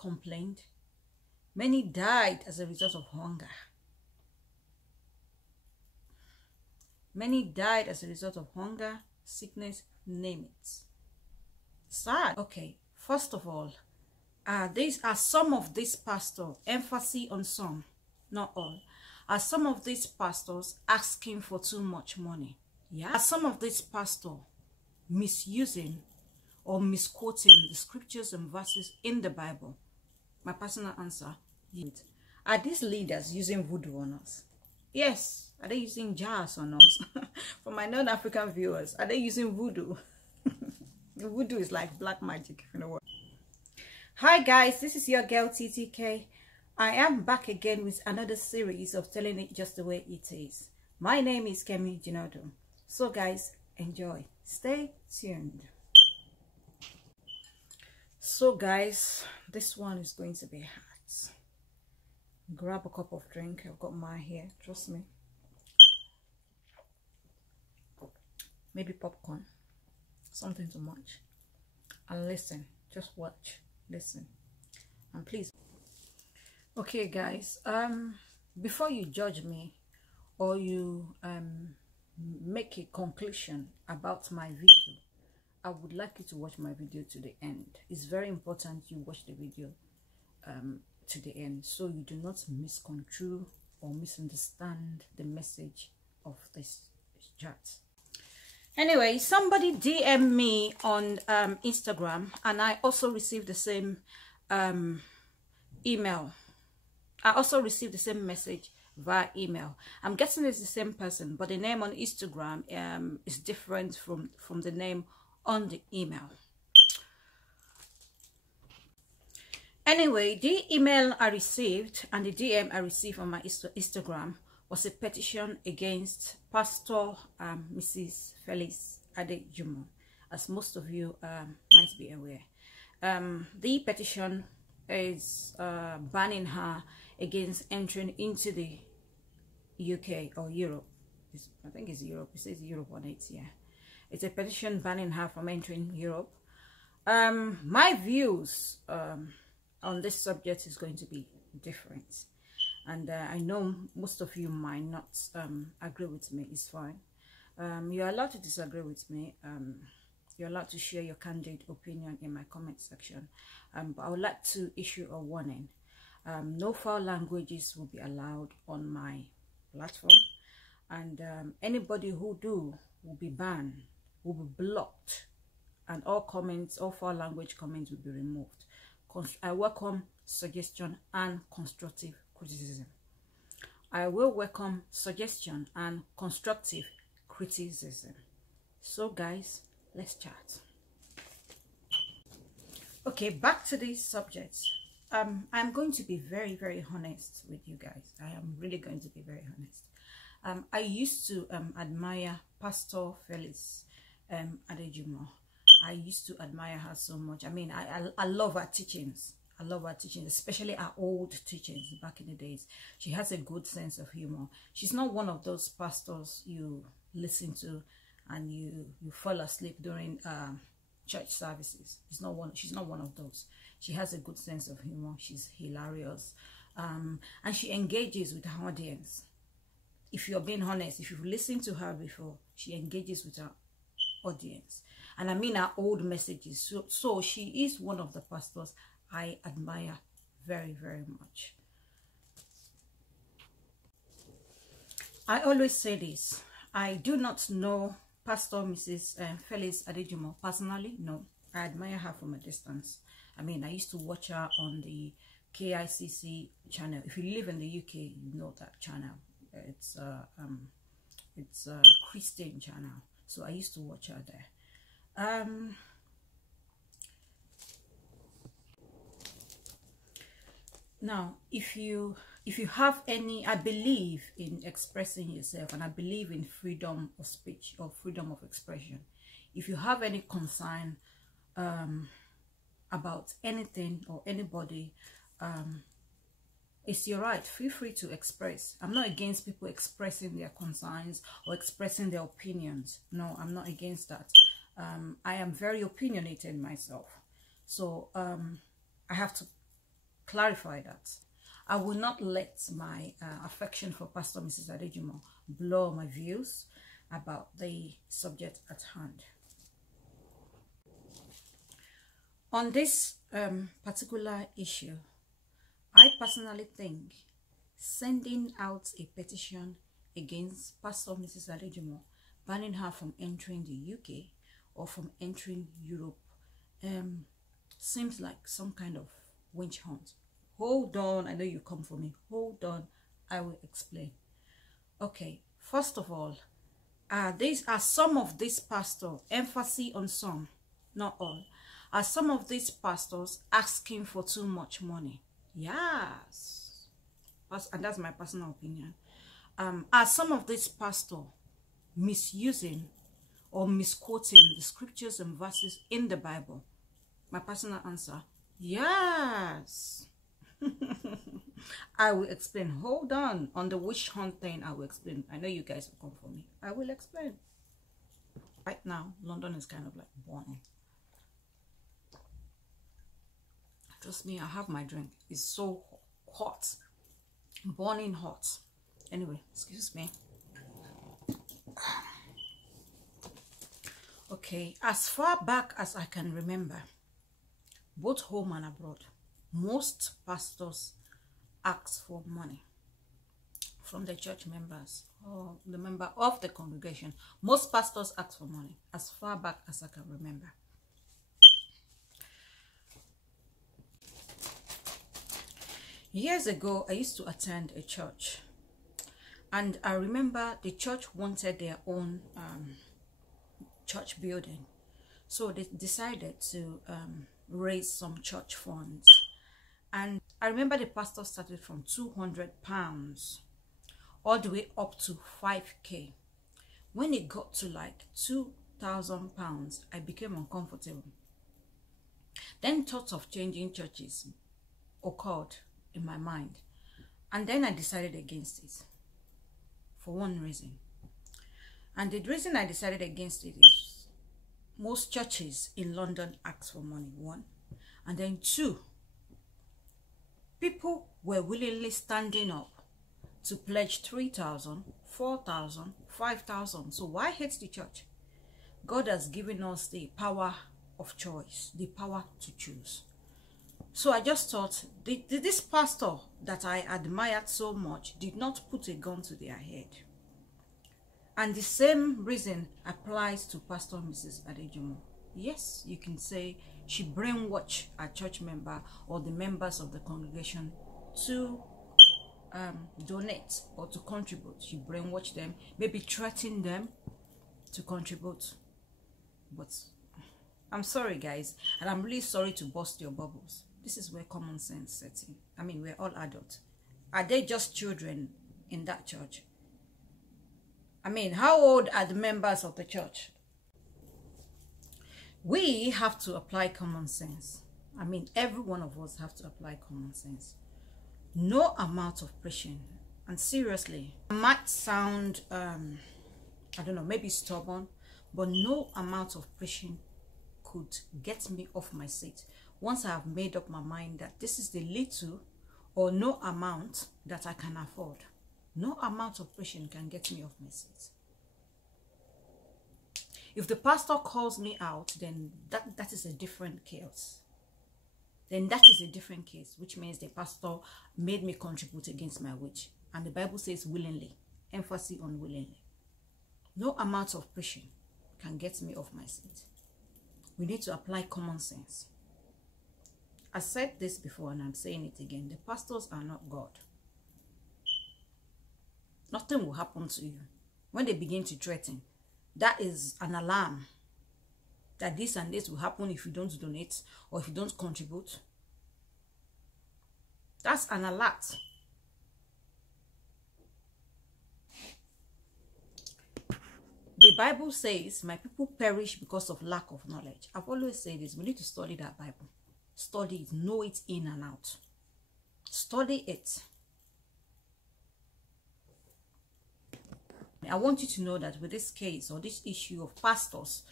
complained. Many died as a result of hunger. Many died as a result of hunger, sickness, name it. Sad. Okay, first of all, these are some of these pastors, emphasis on some, not all. Are some of these pastors asking for too much money? Yeah. Are some of these pastors misusing or misquoting the scriptures and verses in the Bible? My personal answer is, are these leaders using voodoo on us? Yes. Are they using jars on us? For my non-African viewers, are they using voodoo? Voodoo is like black magic, if you know what. Hi guys, this is your girl TTK. I am back again with another series of telling it just the way it is. My name is TtkJinadu. So guys, enjoy. Stay tuned. So guys, this one is going to be hot. Grab a cup of drink. I've got mine here, trust me. Maybe popcorn, something to munch, and listen. Just watch, listen, and please. Okay guys, before you judge me or you make a conclusion about my video, I would like you to watch my video to the end. It's very important you watch the video to the end, so you do not misconstrue or misunderstand the message of this chat. Anyway, somebody DM me on Instagram, and I also received the same email. I also received the same message via email. I'm guessing it's the same person, but the name on Instagram is different from the name on the email. Anyway, the email I received and the DM I received on my Instagram was a petition against Pastor Mrs. Felis Adejumo, as most of you might be aware. The petition is banning her against entering into the UK or Europe. I think it's Europe. It says Europe on it, yeah. It's a petition banning her from entering Europe. My views on this subject is going to be different. And I know most of you might not agree with me. It's fine. You're allowed to disagree with me. You're allowed to share your candid opinion in my comment section. But I would like to issue a warning. No foul languages will be allowed on my platform. And anybody who do will be banned, will be blocked. And all comments, all foul language comments will be removed. I welcome suggestion and constructive criticism. I will welcome suggestion and constructive criticism. So guys, let's chat. Okay, back to this subject. I'm going to be very, very honest with you guys. I am really going to be very honest. I used to admire Pastor Felis Adejumo. I used to admire her so much. I mean, I love her teachings. I love her teachings, especially her old teachings back in the days. She has a good sense of humor. She's not one of those pastors you listen to and you fall asleep during church services. She's not one of those. She has a good sense of humor. She's hilarious. And she engages with her audience. If you're being honest, if you've listened to her before, she engages with her audience. And I mean her old messages. So she is one of the pastors I admire very, very much. I always say this. I do not know Pastor Mrs. Felis Adejumo personally. No, I admire her from a distance. I mean, I used to watch her on the KICC channel. If you live in the UK, you know that channel. It's a Christian channel. So I used to watch her there. Now, if you have any, I believe in expressing yourself, and I believe in freedom of speech or freedom of expression. If you have any concern about anything or anybody, it's your right. Feel free to express. I'm not against people expressing their concerns or expressing their opinions. No, I'm not against that. I am very opinionated myself, so I have to clarify that. I will not let my affection for Pastor Mrs. Adejumo blow my views about the subject at hand. On this particular issue, I personally think sending out a petition against Pastor Mrs. Adejumo, banning her from entering the UK or from entering Europe, seems like some kind of witch hunt. Hold on, I know you come for me. Hold on, I will explain. Okay, first of all, these are some of these pastors, emphasis on some, not all, are some of these pastors asking for too much money? Yes, and that's my personal opinion. Are some of these pastors misusing or misquoting the scriptures and verses in the Bible? My personal answer, yes. I will explain. Hold on the witch hunt thing. I will explain. I know you guys will come for me. I will explain. Right now, London is kind of like burning. Trust me, I have my drink. It's so hot, burning hot. Anyway, excuse me. Okay, as far back as I can remember, both home and abroad, most pastors ask for money from the church members or the member of the congregation. Most pastors ask for money as far back as I can remember. Years ago, I used to attend a church, and I remember the church wanted their own church building, so they decided to raise some church funds. And I remember the pastor started from £200 all the way up to 5K. When it got to like £2,000, I became uncomfortable. Then thoughts of changing churches occurred in my mind, and then I decided against it for one reason. And the reason I decided against it is most churches in London ask for money, one, and then two, people were willingly standing up to pledge 3,000, 4,000, 5,000. So why hate the church? God has given us the power of choice, the power to choose. So I just thought, this pastor that I admired so much did not put a gun to their head. And the same reason applies to Pastor Mrs. Adejumo. Yes, you can say she brainwashed a church member or the members of the congregation to donate or to contribute. She brainwashed them, maybe threatened them to contribute. But I'm sorry, guys, and I'm really sorry to burst your bubbles. This is where common sense sets in. I mean, we're all adults. Are they just children in that church? I mean, how old are the members of the church? We have to apply common sense. I mean, every one of us have to apply common sense. No amount of preaching, and seriously, I might sound, I don't know, maybe stubborn, but no amount of preaching could get me off my seat once I have made up my mind that this is the little or no amount that I can afford. No amount of preaching can get me off my seat. If the pastor calls me out, then that is a different case. Then that is a different case, which means the pastor made me contribute against my wage. And the Bible says willingly, emphasis on willingly. No amount of preaching can get me off my seat. We need to apply common sense. I said this before and I'm saying it again. The pastors are not God. Nothing will happen to you. When they begin to threaten, that is an alarm that this and this will happen if you don't donate or if you don't contribute. That's an alert. The Bible says, my people perish because of lack of knowledge. I've always said this. We need to study that Bible. Study it. Know it in and out. Study it. I want you to know that with this case or this issue of pastors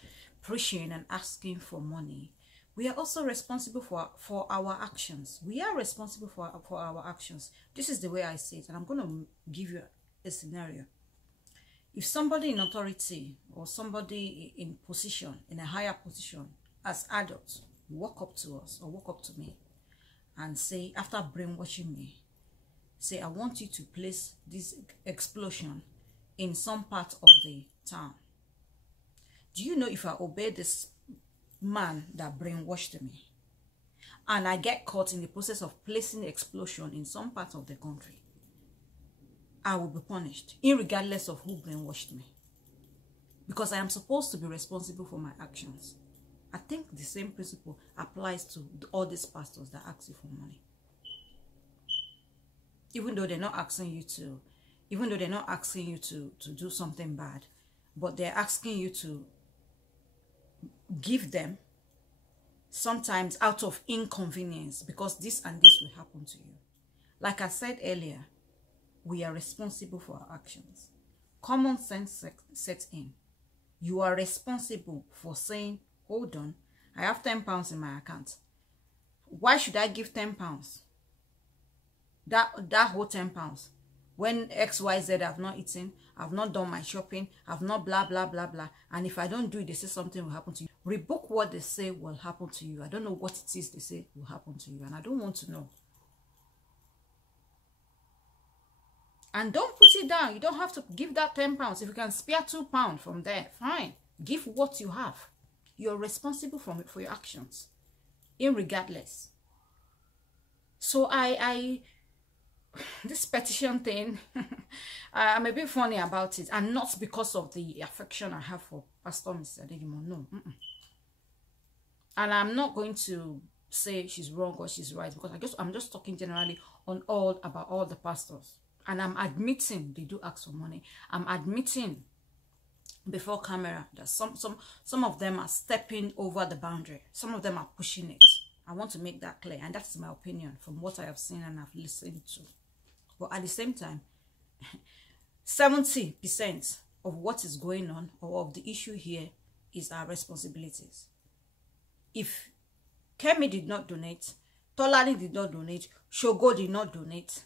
preaching and asking for money, we are also responsible for our actions. We are responsible for our actions. This is the way I see it, and I'm going to give you a scenario. If somebody in authority or somebody in position, in a higher position, as adults, walk up to us or walk up to me and say, after brainwashing me, say, I want you to place this explosion in some part of the town. Do you know if I obey this man that brainwashed me and I get caught in the process of placing the explosion in some part of the country, I will be punished, irregardless of who brainwashed me, because I am supposed to be responsible for my actions. I think the same principle applies to all these pastors that ask you for money. Even though they're not asking you to do something bad, but they're asking you to give them, sometimes out of inconvenience, because this and this will happen to you. Like I said earlier, we are responsible for our actions. Common sense sets in. You are responsible for saying, hold on, I have £10 in my account. Why should I give £10? That whole £10, when XYZ I've not eaten, I've not done my shopping, I've not blah blah blah blah, and if I don't do it, they say something will happen to you. Rebook what they say will happen to you. I don't know what it is they say will happen to you, and I don't want to know. And don't put it down. You don't have to give that £10. If you can spare £2 from there, fine. Give what you have. You're responsible for your actions, irregardless. So this petition thing, I'm a bit funny about it, and not because of the affection I have for Pastor Mrs. Adegimo, no. And I'm not going to say she's wrong or she's right, because I'm just talking generally about all the pastors. And I'm admitting they do ask for money. I'm admitting before camera that some of them are stepping over the boundary. Some of them are pushing it. I want to make that clear, and that's my opinion from what I have seen and I've listened to. But at the same time, 70% of what is going on or of the issue here is our responsibilities. If Kemi did not donate, Tolani did not donate, Shogo did not donate,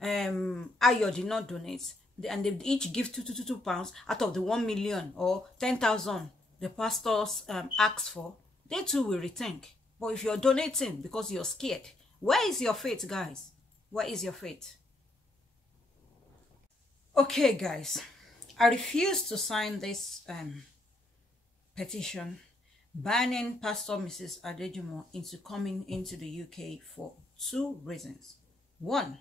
Ayo did not donate, and they each give £2 out of the 1 million or 10,000 the pastors asked for, they too will rethink. But if you're donating because you're scared, where is your faith, guys? Where is your faith? Okay, guys, I refuse to sign this petition banning Pastor Mrs. Adejimo into coming into the UK for 2 reasons. 1,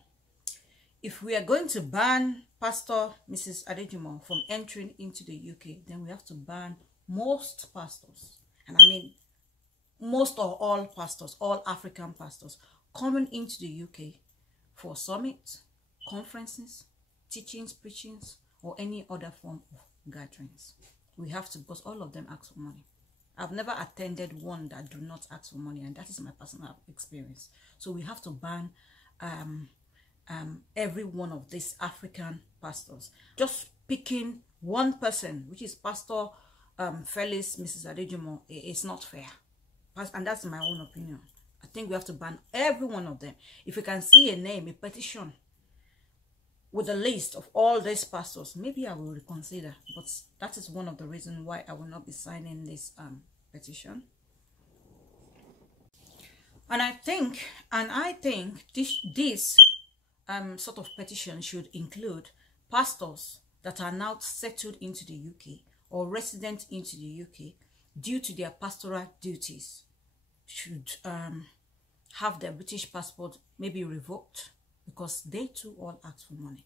if we are going to ban Pastor Mrs. Adejimo from entering into the UK, then we have to ban most pastors, and I mean most or all pastors, all African pastors, coming into the UK for summits, conferences, teachings, preachings, or any other form of gatherings. We have to, because all of them ask for money. I've never attended one that do not ask for money, and that is my personal experience. So we have to ban every one of these African pastors. Just picking one person, which is Pastor Felix Mrs. Adejimo, is not fair. And that's my own opinion. I think we have to ban every one of them. If we can see a name, a petition with a list of all these pastors, maybe I will reconsider. But that is one of the reasons why I will not be signing this petition. And I think this sort of petition should include pastors that are now settled into the UK or resident into the UK due to their pastoral duties, should have their British passport maybe revoked, because they too all ask for money.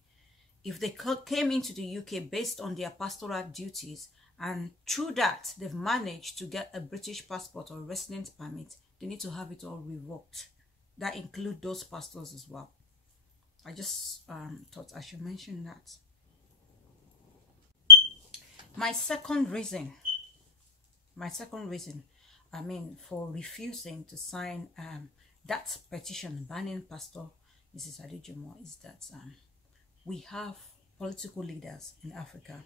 If they came into the UK based on their pastoral duties, and through that they've managed to get a British passport or resident permit, they need to have it all revoked. That includes those pastors as well. I just thought I should mention that. My second reason, I mean, for refusing to sign that petition banning Pastor Mrs. Adejimo is that we have political leaders in Africa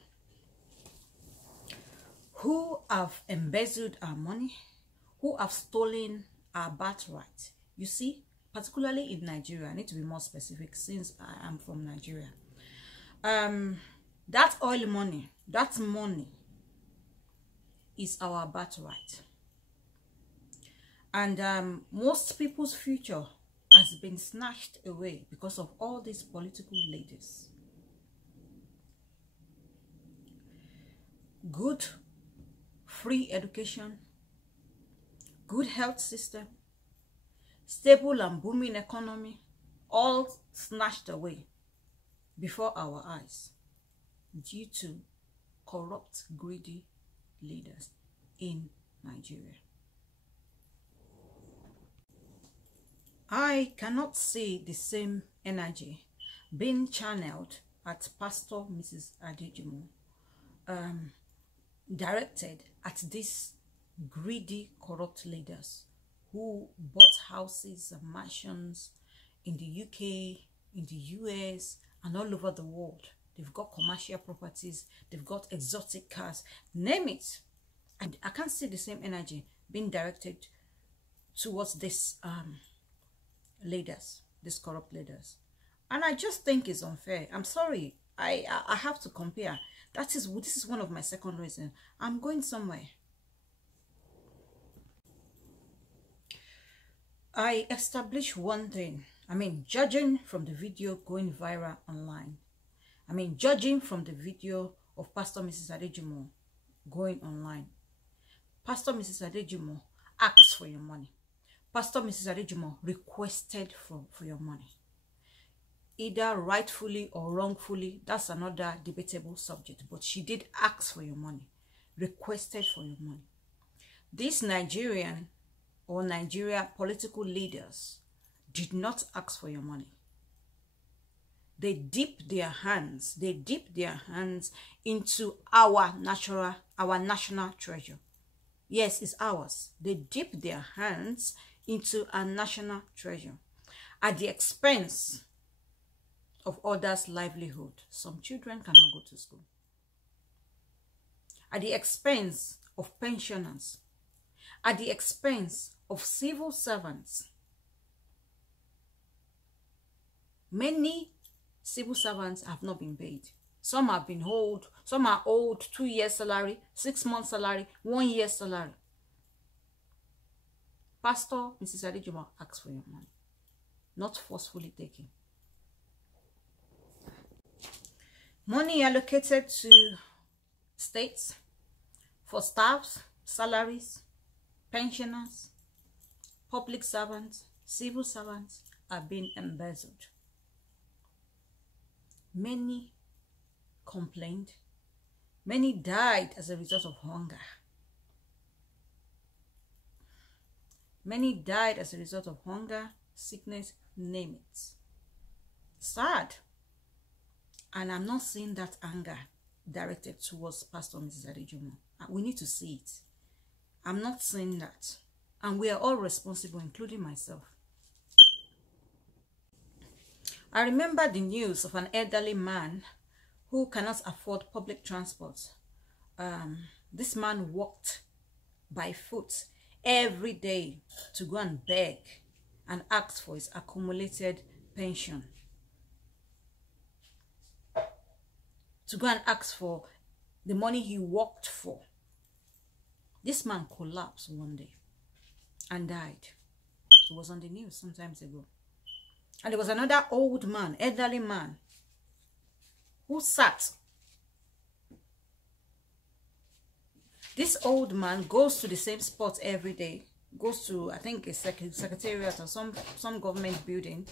who have embezzled our money, who have stolen our birthright. You see, particularly in Nigeria, I need to be more specific since I am from Nigeria. That oil money, that money is our birthright. And most people's future has been snatched away because of all these political leaders. Good, free education, good health system, stable and booming economy, all snatched away before our eyes due to corrupt, greedy leaders in Nigeria. I cannot see the same energy being channeled at Pastor Mrs. Adejimo, directed at these greedy, corrupt leaders who bought houses and mansions in the UK, in the US, and all over the world. They've got commercial properties, they've got exotic cars, name it. And I can't see the same energy being directed towards this leaders, these corrupt leaders. And I just think it's unfair. I'm sorry, I have to compare. This is one of my second reasons. I'm going somewhere. I established one thing. Judging from the video going viral online. Judging from the video of Pastor Mrs. Adejimo going online. Pastor Mrs. Adejimo asked for your money. Pastor Mrs. Adejimo requested for your money. Either rightfully or wrongfully, that's another debatable subject. But she did ask for your money, requested for your money. These Nigerian or Nigeria political leaders did not ask for your money. They dipped their hands into our national treasure. Yes, it's ours. They dipped their hands into our national treasure at the expense of others' livelihood. Some children cannot go to school. At the expense of pensioners. At the expense of civil servants. Many civil servants have not been paid. Some have been owed. Some are owed 2 years salary, 6 months salary, 1 year salary. Pastor Mrs. Adejimo asked for your money, not forcefully taken. Money allocated to states for staffs, salaries, pensioners, public servants, civil servants are being embezzled. Many complained. Many died as a result of hunger. Many died as a result of hunger, sickness, name it. Sad. And I'm not seeing that anger directed towards Pastor Mrs. Adejimo. We need to see it. I'm not seeing that. And we are all responsible, including myself. I remember the news of an elderly man who cannot afford public transport. This man walked by foot every day to go and beg and ask for his accumulated pension. To go and ask for the money he worked for. This man collapsed one day and died. It was on the news some time ago. And there was another old man, elderly man, who sat. This old man goes to the same spot every day. Goes to, I think, a secretariat or some government building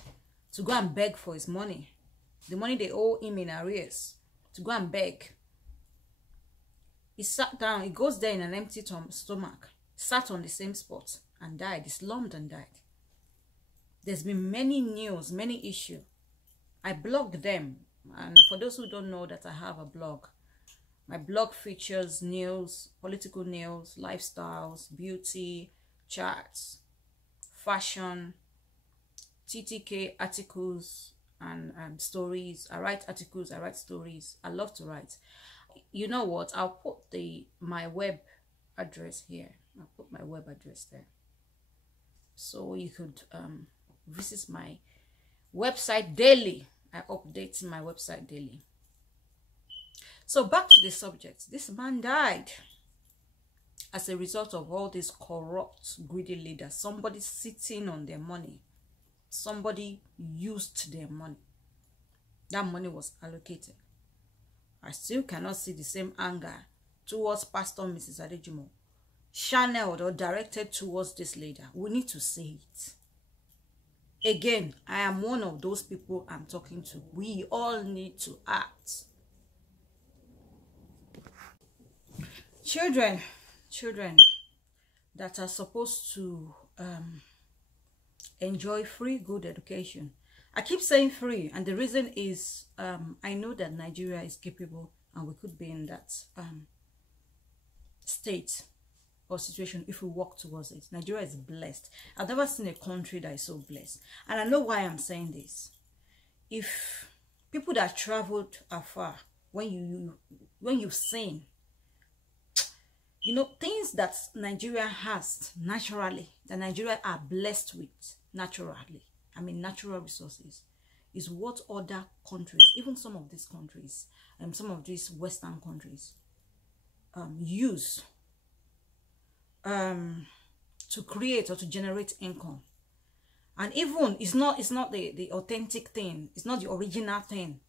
to go and beg for his money. The money they owe him in arrears. To go and beg. He sat down. He goes there in an empty stomach. Sat on the same spot and died. He slumped and died. There's been many news, many issues. I blogged them. And for those who don't know that I have a blog, my blog features news, political news, lifestyles, beauty, charts, fashion, TTK articles, and stories. I write articles, I write stories. I love to write. You know what? I'll put my web address here. I'll put my web address there, so you could visit my website daily. I update my website daily. So back to the subject. This man died as a result of all these corrupt, greedy leaders. Somebody sitting on their money. Somebody used their money. That money was allocated. I still cannot see the same anger towards Pastor Mrs. Adejumo, channeled or directed towards this leader. We need to say it. Again, I am one of those people I'm talking to. We all need to act. Children that are supposed to enjoy free, good education. I keep saying free, and the reason is I know that Nigeria is capable, and we could be in that state or situation if we work towards it. Nigeria is blessed. I've never seen a country that is so blessed, and I know why I'm saying this. If people that traveled afar, when you've seen, you know, things that Nigeria has naturally, that Nigeria are blessed with naturally, I mean natural resources, is what other countries, even some of these countries, some of these Western countries, use to create or to generate income. And even it's not the authentic thing, it's not the original thing.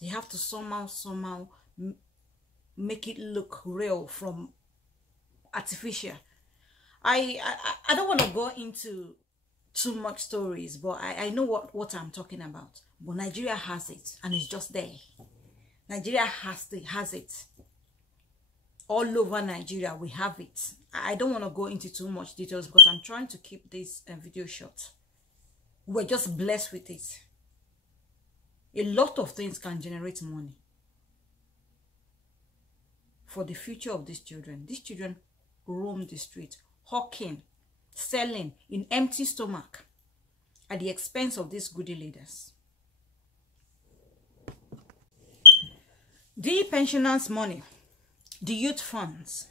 They have to somehow make it look real from artificial. I don't want to go into too much stories, but I know what I'm talking about. But Nigeria has it, and it's just there. Nigeria has it. All over Nigeria, we have it. I don't want to go into too much details because I'm trying to keep this video short. We're just blessed with it. A lot of things can generate money for the future of these children. These children roam the street, hawking, selling in empty stomach at the expense of these goody leaders. The pensioners' money, the youth funds,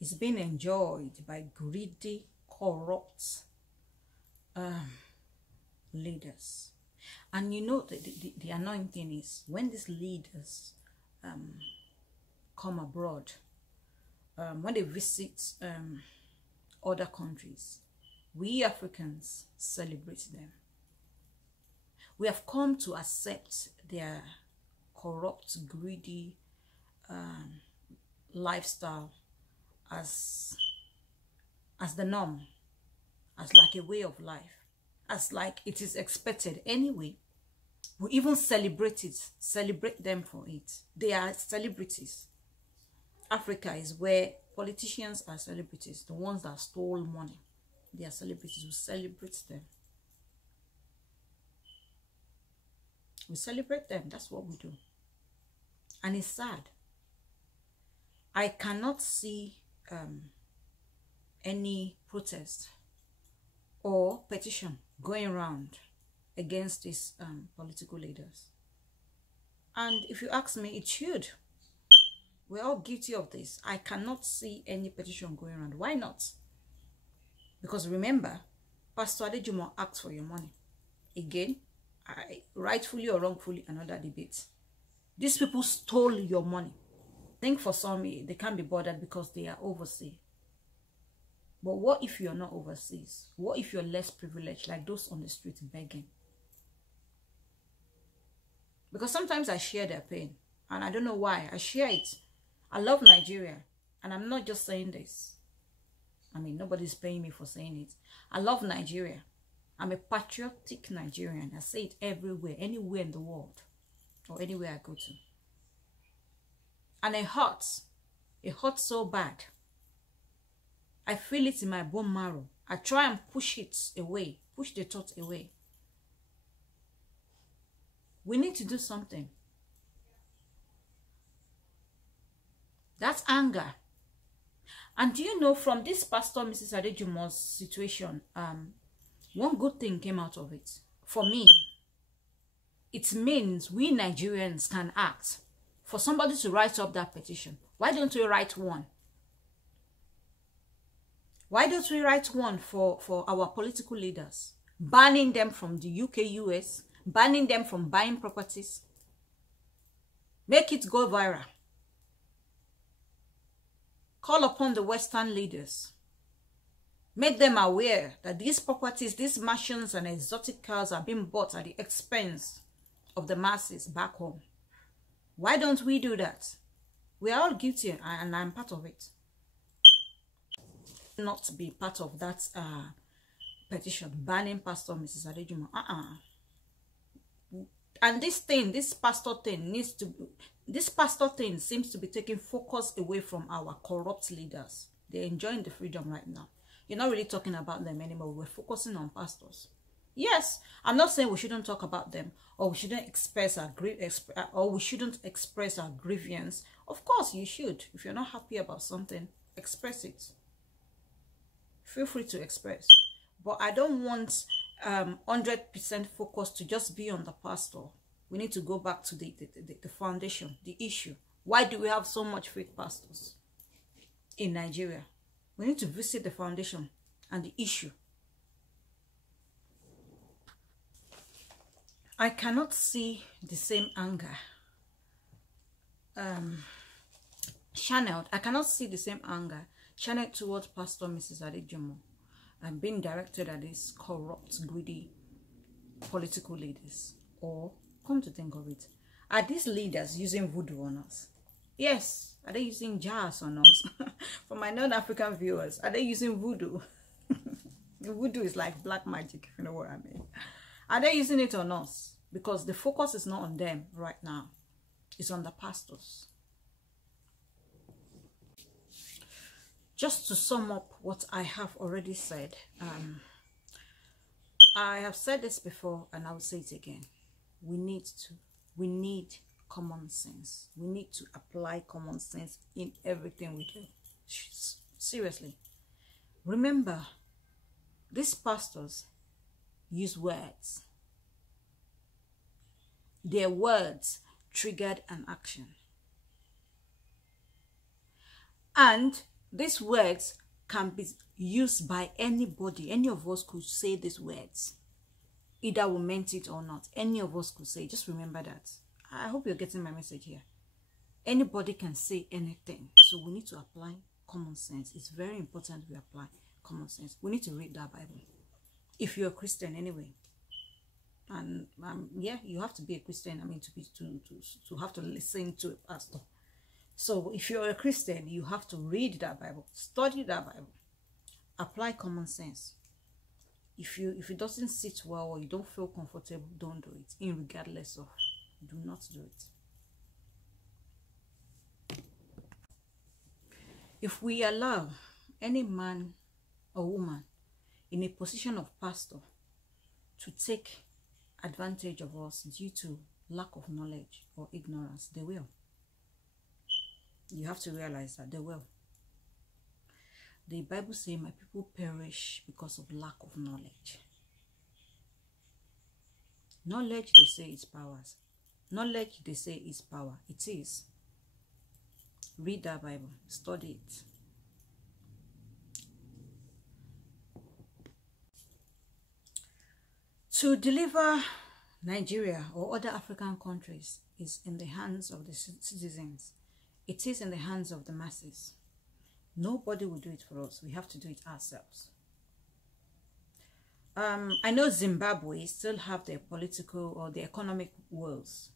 is being enjoyed by greedy, corrupt leaders. And you know, the annoying thing is, when these leaders come abroad, when they visit other countries, we Africans celebrate them. We have come to accept their corrupt, greedy lifestyle as the norm, as like a way of life, as like it is expected anyway. We even celebrate them for it. They are celebrities. Africa is where politicians are celebrities, the ones that stole money. They are celebrities. We celebrate them. We celebrate them. That's what we do. And it's sad. I cannot see any protest or petition going around against these political leaders. And if you ask me, it should. We're all guilty of this. I cannot see any petition going around. Why not? Because remember, Pastor Adejumo asked for your money. Again, rightfully or wrongfully, another debate. These people stole your money. Think for some, they can't be bothered because they are overseas. But what if you're not overseas? What if you're less privileged, like those on the street begging? Because sometimes I share their pain, and I don't know why. I share it. I love Nigeria, and I'm not just saying this. I mean, nobody's paying me for saying it. I love Nigeria. I'm a patriotic Nigerian. I say it everywhere, anywhere in the world, or anywhere I go to. And it hurts. It hurts so bad. I feel it in my bone marrow. I try and push it away, push the thought away. We need to do something. That's anger. And do you know, from this Pastor Mrs. Adejumo's situation, one good thing came out of it. For me, it means we Nigerians can act. For somebody to write up that petition, why don't we write one? Why don't we write one for our political leaders, banning them from the UK, US, banning them from buying properties? Make it go viral. Call upon the Western leaders. Make them aware that these properties, these mansions and exotic cars are being bought at the expense of the masses back home. Why don't we do that? We are all guilty, and I'm part of it. Not to be part of that petition banning Pastor Mrs. Adejumo. And this pastor thing seems to be taking focus away from our corrupt leaders. They're enjoying the freedom right now. You're not really talking about them anymore. We're focusing on pastors. Yes, I'm not saying we shouldn't talk about them, or we shouldn't express our grievance. Of course, you should. If you're not happy about something, express it. Feel free to express. But I don't want 100% focus to just be on the pastor. We need to go back to the foundation, the issue. Why do we have so much fake pastors in Nigeria? We need to visit the foundation and the issue. I cannot see the same anger channeled. I cannot see the same anger channeled towards Pastor Mrs. Adejumo and being directed at these corrupt, greedy political leaders. Or, come to think of it, are these leaders using voodoo on us? Yes. Are they using jazz on us? For my non-African viewers, are they using voodoo? Voodoo is like black magic, if you know what I mean. Are they using it on us? Because the focus is not on them right now. It's on the pastors. Just to sum up what I have already said, I have said this before and I will say it again. We need common sense. We need to apply common sense in everything we do. Seriously. Remember, these pastors use words. Their words triggered an action. And these words can be used by anybody. Any of us could say these words. Either we meant it or not. Any of us could say. Just remember that. I hope you're getting my message here. Anybody can say anything. So we need to apply common sense. It's very important we apply common sense. We need to read that Bible. If you're a Christian anyway. And yeah, you have to be a Christian. I mean, to have to listen to a pastor. So if you're a Christian, you have to read that Bible. Study that Bible. Apply common sense. If it doesn't sit well or you don't feel comfortable, don't do it. Irregardless of. Do not do it. If we allow any man or woman in a position of pastor to take advantage of us due to lack of knowledge or ignorance, they will. You have to realize that they will. The Bible says, my people perish because of lack of knowledge. Knowledge, they say, is power. Knowledge, they say, is power. It is. Read that Bible. Study it. To deliver Nigeria or other African countries is in the hands of the citizens. It is in the hands of the masses. Nobody will do it for us. We have to do it ourselves. I know Zimbabwe still have their political or their economic woes.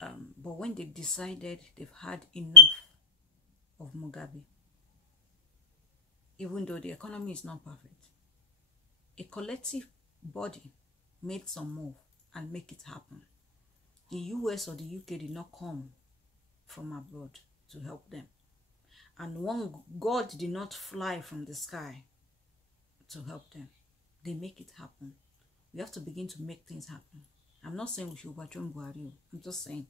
But when they decided they've had enough of Mugabe, even though the economy is not perfect, a collective body made some move and make it happen. The US or the UK did not come from abroad to help them. And one God did not fly from the sky to help them. They make it happen. We have to begin to make things happen. I'm not saying we should overturn Buhari. I'm just saying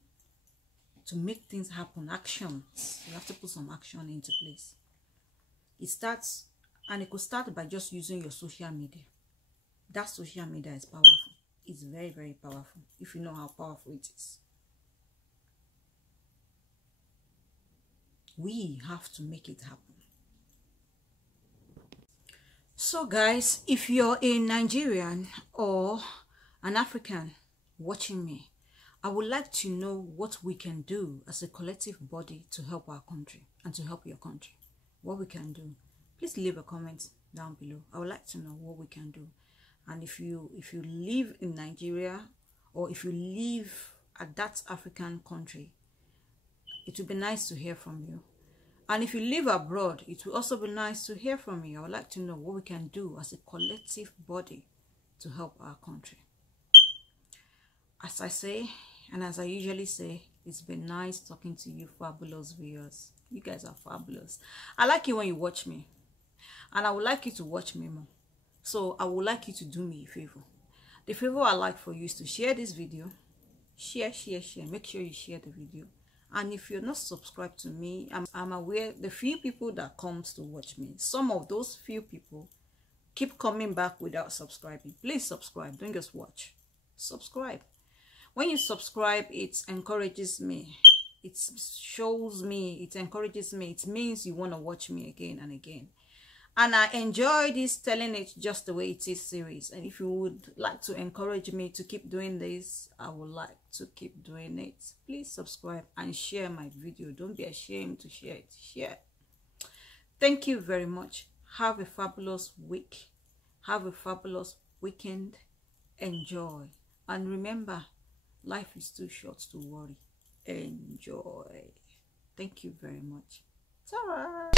to make things happen, actions. You have to put some action into place. It starts, and it could start by just using your social media. That social media is powerful. It's very, very powerful if you know how powerful it is. We have to make it happen. So guys, if you're a Nigerian or an African watching me, I would like to know what we can do as a collective body to help our country and to help your country. What we can do. Please leave a comment down below. I would like to know what we can do. And if you live in Nigeria, or if you live at that African country, it would be nice to hear from you. And if you live abroad, it will also be nice to hear from you. I would like to know what we can do as a collective body to help our country. As I say, and as I usually say, it's been nice talking to you fabulous viewers. You guys are fabulous. I like it when you watch me. And I would like you to watch me more. So I would like you to do me a favor. The favor I like for you is to share this video. Share. Make sure you share the video. And if you're not subscribed to me, I'm aware the few people that comes to watch me, some of those few people keep coming back without subscribing. Please subscribe. Don't just watch. Subscribe. When you subscribe, it encourages me. It shows me. It encourages me. It means you want to watch me again and again. And I enjoy this telling it just the way it is series. And if you would like to encourage me to keep doing this, I would like to keep doing it. Please subscribe and share my video. Don't be ashamed to share it. Share. Thank you very much. Have a fabulous week. Have a fabulous weekend. Enjoy. And remember, life is too short to worry. Enjoy. Thank you very much. Ta-ra.